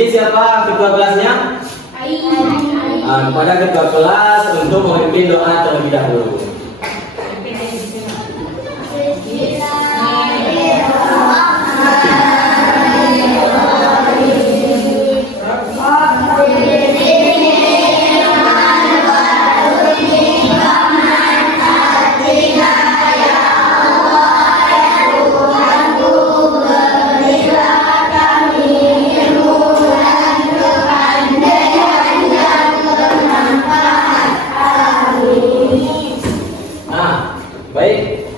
sini siapa ketua kelasnya? Kepada ketua kelas untuk memimpin doa terlebih dahulu.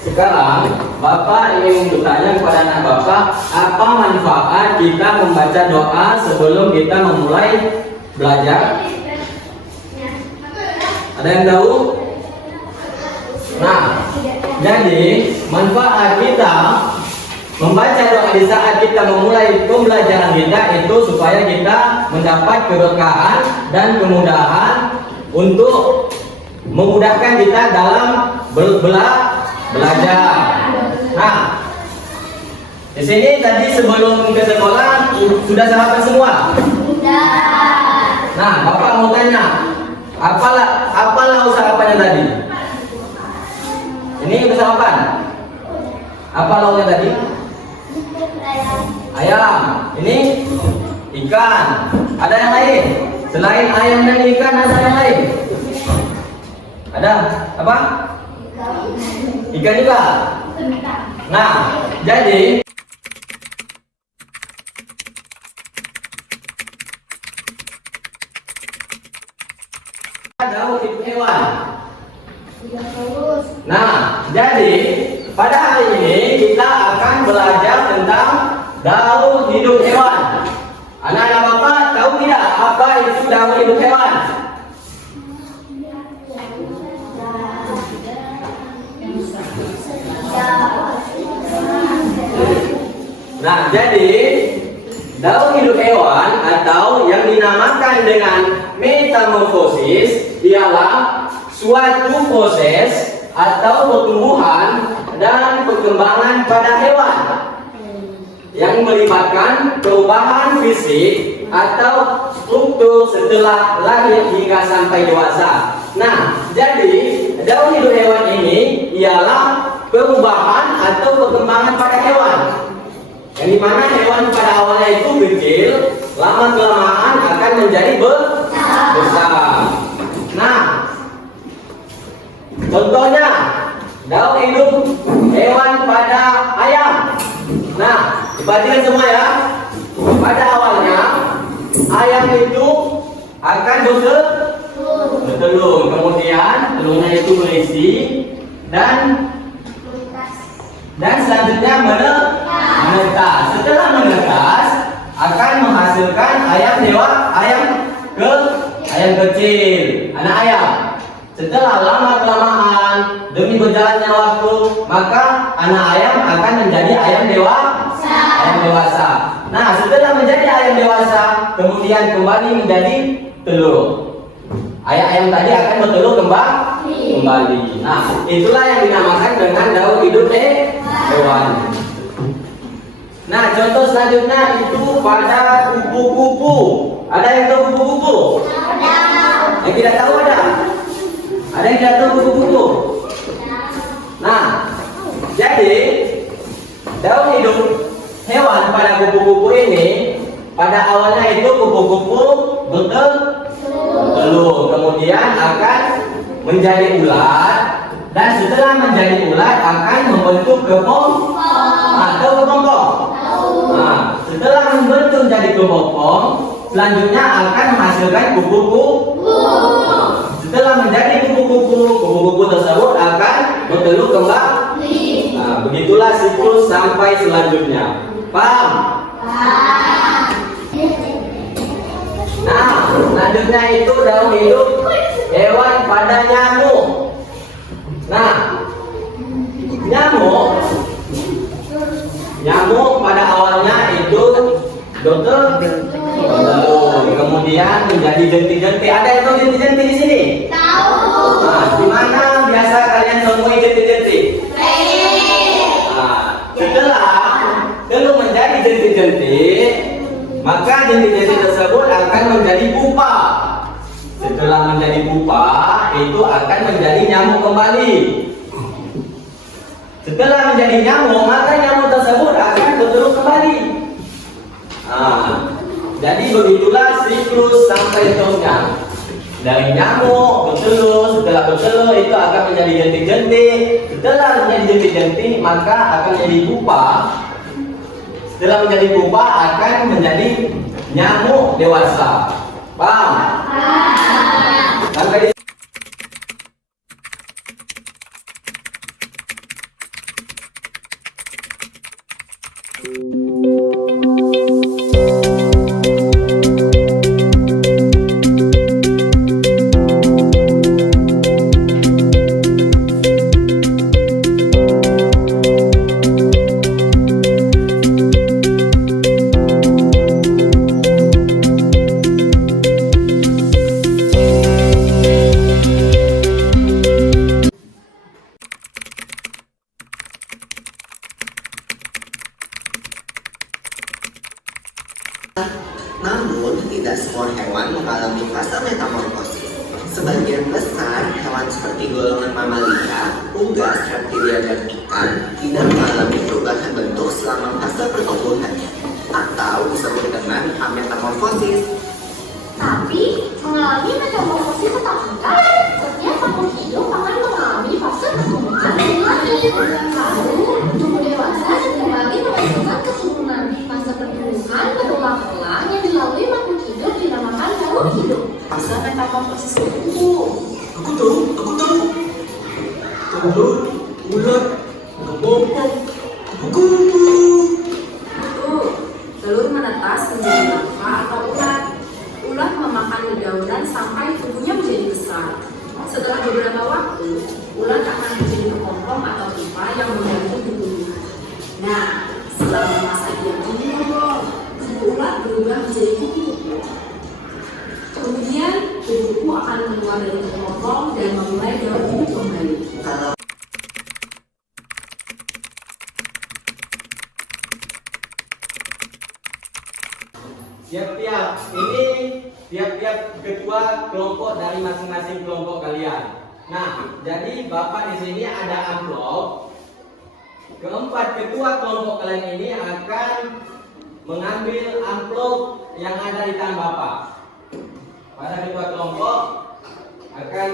Sekarang Bapak ingin bertanya kepada anak Bapak, apa manfaat kita membaca doa sebelum kita memulai belajar? Ada yang tahu? Nah, jadi manfaat kita membaca doa di saat kita memulai pembelajaran kita itu supaya kita mendapat keberkahan dan kemudahan untuk memudahkan kita dalam belajar. Nah, di sini tadi sebelum ke sekolah sudah sarapan semua? Sudah. Nah, Bapak mau tanya, apa lauk sarapannya tadi? Ini udah sarapan? Apa lauknya tadi? Ayam. Ini ikan. Ada yang lain? Selain ayam dan ikan ada yang lain? Ada apa? Ikan juga. Nah, jadi daun hidup hewan. Nah, jadi pada hari ini kita akan belajar tentang daun hidup hewan. Anak-anak Bapak tahu tidak apa itu daun hidup hewan? Nah, jadi daun hidup hewan atau yang dinamakan dengan metamorfosis ialah suatu proses atau pertumbuhan dan perkembangan pada hewan yang melibatkan perubahan fisik atau struktur setelah lahir hingga sampai dewasa. Nah, jadi daun hidup hewan ini ialah perubahan atau perkembangan pada hewan, yang dimana hewan pada awalnya itu kecil, lama-kelamaan akan menjadi besar. Nah, contohnya daun hidup hewan pada ayam. Nah, perhatikan semua ya. Pada awalnya ayam itu akan bertelur, kemudian telurnya itu berisi dan selanjutnya menetas. Setelah menetas akan menghasilkan ayam kecil, anak ayam. Setelah lama-kelamaan demi berjalannya waktu, maka anak ayam akan menjadi ayam dewasa. Nah, setelah menjadi ayam dewasa, kemudian kembali menjadi telur. Ayam tadi akan bertelur kembali. Nah, itulah yang dinamakan dengan daun hidup hewan. Nah, contoh selanjutnya itu pada kupu-kupu. Ada yang tahu kupu-kupu? Ada. Yang tidak tahu ada? Ada yang tidak tahu kupu-kupu? Nah, jadi daun hidup hewan pada kupu-kupu ini pada awalnya itu kupu-kupu bertelur, kemudian akan menjadi ulat, dan setelah menjadi ulat akan membentuk kepompong atau kepompong. Nah, setelah membentuk jadi kepompong, selanjutnya akan menghasilkan kupu-kupu. Setelah menjadi kupu-kupu tersebut akan bertelur kembali. Nah, begitulah siklus sampai selanjutnya. Paham? Nah, selanjutnya itu daun hidup hewan pada nyamuk. Nah, nyamuk pada awalnya itu kemudian menjadi jentik-jentik. Ada yang tahu jentik-jentik di sini? Tahu. Nah, di mana biasa kalian temui jentik-jentik? Nah, setelah telur menjadi jentik-jentik, maka jentik-jentik tersebut akan menjadi pupa. Setelah menjadi pupa, itu akan menjadi nyamuk kembali. Setelah menjadi nyamuk, maka nyamuk tersebut akan bertelur kembali. Jadi begitulah siklus sampai terusnya. Dari nyamuk bertelur, setelah bertelur itu akan menjadi jentik-jentik. Setelah menjadi jentik-jentik, maka akan menjadi pupa. Setelah menjadi pupa akan menjadi nyamuk dewasa. Paham? Sampai di Namun, tidak semua hewan mengalami fase metamorfosis. Sebagian besar hewan seperti golongan mamalia, unggas, reptilia, dan ikan tidak mengalami perubahan bentuk selama fase pertumbuhannya, atau disebut dengan ametamorfosis. Tapi, mengalami metamorfosis atau enggak, setiap makhluk hidup akan mengalami fase pertumbuhan dan lahir. Lalu, tumbuh dewasa dan kembali menghasilkan keturunan. Fase pertumbuhan berulang-ulang yang dilalui makhluk hidup dinamakan makhluk hidup. Fase metamorfosis itu. Aku tahu. Telur, ular, kepompong, kupu-kupu. Betul, telur menetas menjadi larva atau ulat. Ulat memakan dedaunan sampai tubuhnya menjadi besar. Setelah beberapa waktu, ulat akan menjadi kepompong atau pupa yang mengganti tubuhnya. Nah, selama masa hidup tubuh ulat berubah menjadi kupu-kupu. Kemudian, kupu-kupu akan keluar dari kepompong dan memulai hidup kembali. tiap-tiap ketua kelompok dari masing-masing kelompok kalian. Nah, jadi Bapak di sini ada amplop. Keempat ketua kelompok kalian ini akan mengambil amplop yang ada di tangan Bapak. Pada ketua kelompok akan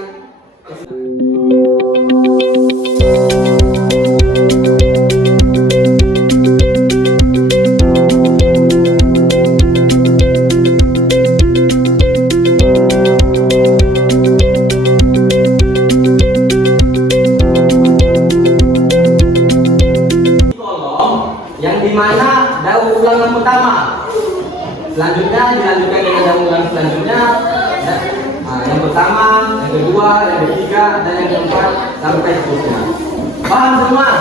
dimana daur ulang pertama, selanjutnya dilanjutkan dengan daur ulang selanjutnya. Yang pertama, yang kedua, yang ketiga, dan yang keempat sampai seterusnya. Paham semua?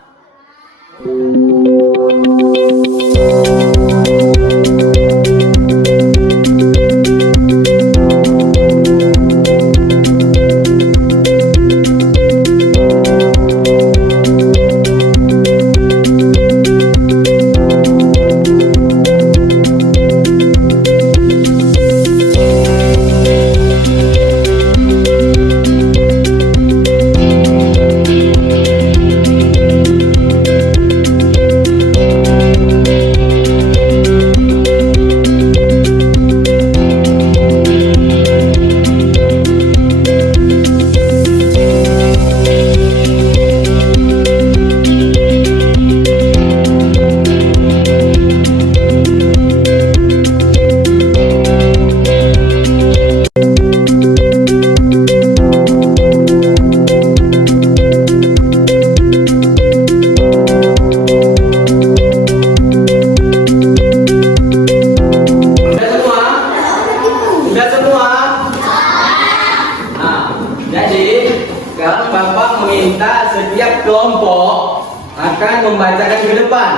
Minta setiap kelompok akan membacakan ke depan.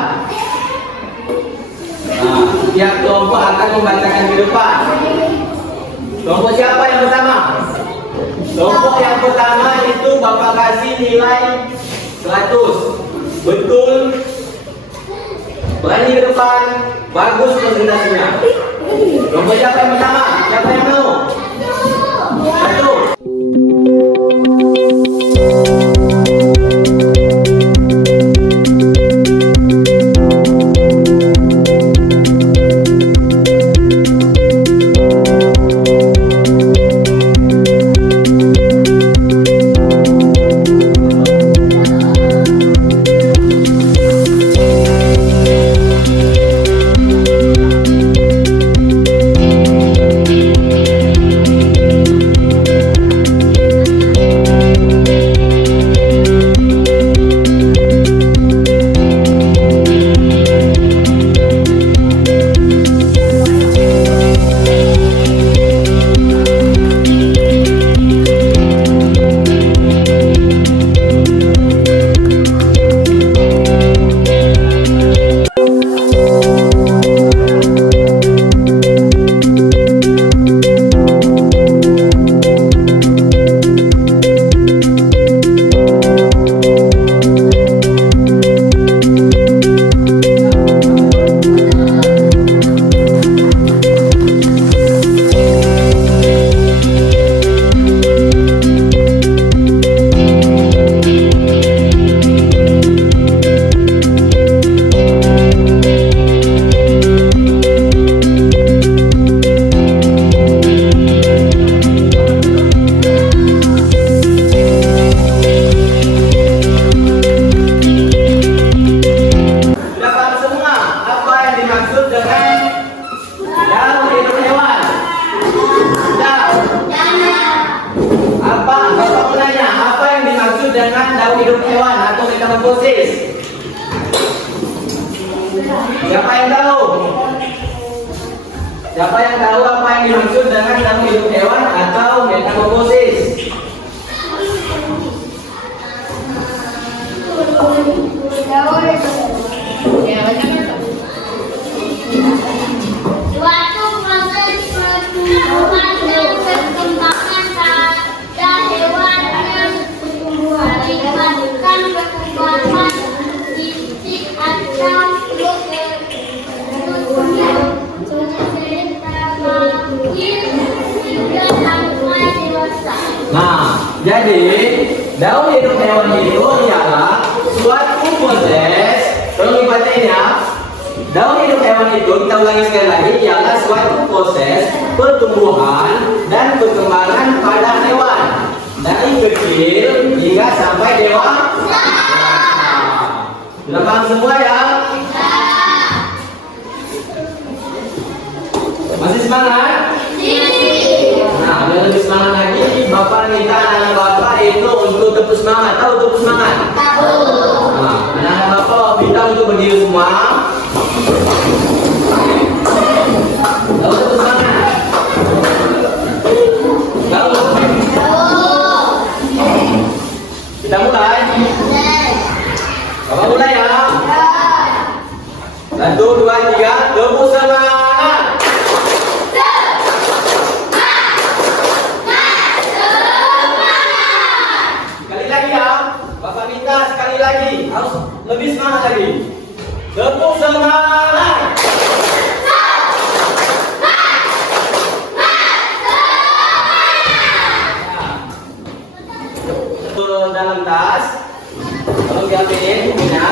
Setiap kelompok akan membacakan ke depan. Kelompok siapa yang pertama? Kelompok yang pertama itu Bapak kasih nilai 100. Betul. Berani ke depan. Bagus presentasinya. Lomba siapa yang pertama? Siapa yang mau? Satu. Dengan daun hidup hewan atau metamorfosis. Siapa yang tahu? Siapa yang tahu apa yang dimaksud dengan daun hidup hewan atau metamorfosis? Suatu proses pertumbuhan dan perkembangan pada hewan yang melibatkan perkembangan fisik atau hingga sampai dewasa. Nah, jadi daun hidup hewan itu ialah suatu proses. Tolong dibaca ini ya. Daun hidup hewan itu, kita ulangi sekali lagi, ialah suatu proses pertumbuhan dan perkembangan pada hewan dari kecil hingga sampai dewasa. Sudah paham semua ya? Masih semangat? Nah, biar lebih semangat lagi, Bapak minta anak Bapak itu untuk tepuk semangat. Tahu tepuk semangat? Tahu. Nah, anak Bapak minta untuk berdiri semua. Tahu tepuk semangat? Tahu? Kita mulai. Bapak mulai ya. 1, 2, 3, tepuk semangat. Sekali lagi ya. Bapak minta sekali lagi. Harus lebih semangat lagi. Tepuk semangat. Dalam tas, tolong diambilin bukunya.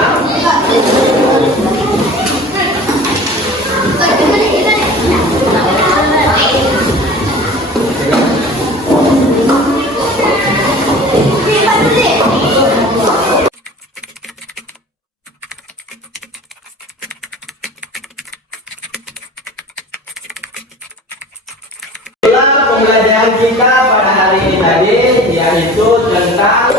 Pembelajaran kita pada hari ini tadi yaitu tentang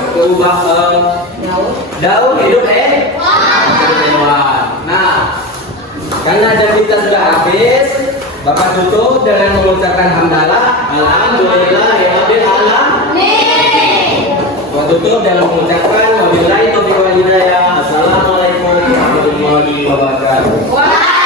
daun hidup hewan. Nah, karena jam kita sudah habis, Bapak tutup dengan mengucapkan hamdalah, alhamdulillahirabbil alamin. Bapak tutup dengan mengucapkan wabillahi taufiq wal hidayah. Assalamualaikum warahmatullahi wabarakatuh.